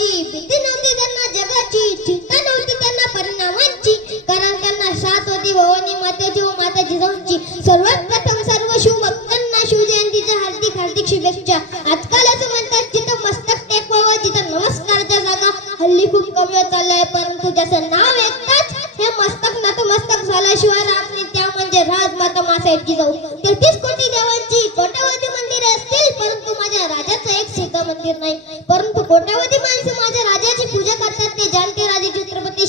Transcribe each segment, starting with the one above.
देवांची भीती नव्हती त्यांना जगाची चिंता नव्हती त्यांना परिणामांची. कारण त्यांना साथ होती भवानी मातेची व माता जिजाऊंची सर्वात प्रथम सर्व शिवभक्तांना शिवजयंतीच्या हार्दिक हार्दिक शुभेच्छा. आजकाल असं म्हणतात जिथं मस्तक टेकवावं जिथं नमस्कारच्या जागा. हल्ली खूप कमी होत चाललंय परंतु त्याचं नाव ऐकताच हे मस्तक नतमस्तक झाल्याशिवाय राहत नाही त्या म्हणजे राजमाता मासाहेब जिजाऊ तेहतीस कोटी देवांची कोट्यावधी मंदिर असतील परंतु माझ्या राजाचं एक सुद्धा मंदिर नाही.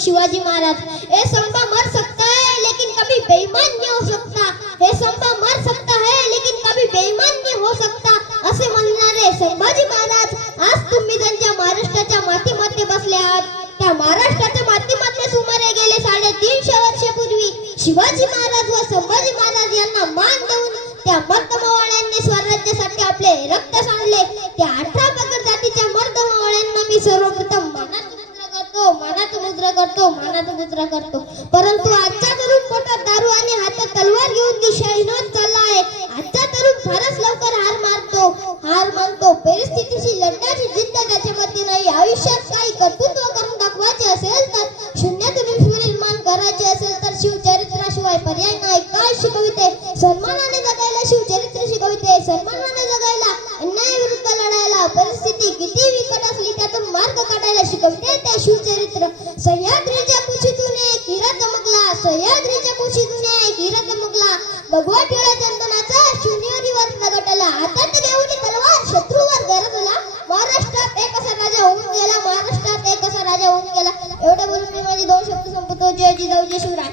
शिवाजी महाराज. हे संपा मर सकता है लेकिन कभी बेईमान नहीं हो सकता. हे संपा मर सकता है लेकिन कभी बेईमान नहीं हो सकता. असे म्हणणारे संभाजी महाराज आज तुम्ही त्यांच्या महाराष्ट्राच्या मातीमध्ये बसले आहात त्या महाराष्ट्राच्या मातीमध्ये सुमारे गेले साडेतीनशे वर्षापूर्वी शिवाजी महाराज व संभाजी महाराज यांना मान देऊन त्या मर्दमावळ्यांनी स्वराज्यासाठी आपले रक्त सांडले. त्या अठरा पगड जातीच्या मर्दमावळ्यांना मी सर्व करतो मनात मुद्रा करतो मनात मुद्रा करतो. परंतु आजचा तरुण पोटात दारू आणि हातात तलवार घेऊन दिशाहीनच चालला आहे. आजचा तरुण फारच लवकर हार मारतो हार मानतो. परिस्थितीशी लढण्याची जिद्द त्याच्यामध्ये नाही. आयुष्यात काही कर्तृत्व करून दाखवायचे असेल तर शून्यातून विश्व निर्माण करायचे असेल तर शिवचरित्राशिवाय पर्याय नाही. काय शिकविते? सन्मानाने जगायला शिवचरित्र शिकविते सन्मानाने सह्याद्रीच्या कुशीतून एक हिरा चमकला सह्याद्रीच्या कुशीतून एक हिरा चमकला भगवा टिळा चंदनाचा शून्यरीवर प्रगटला हातात देऊन तलवार शत्रूवर गरजला महाराष्ट्रात एक असा राजा होऊन गेला. महाराष्ट्रात एक असा राजा होऊन गेला. एवढं बोलून मी माझे दोन शब्द संपतो जय जिजाऊ जय शिवराय.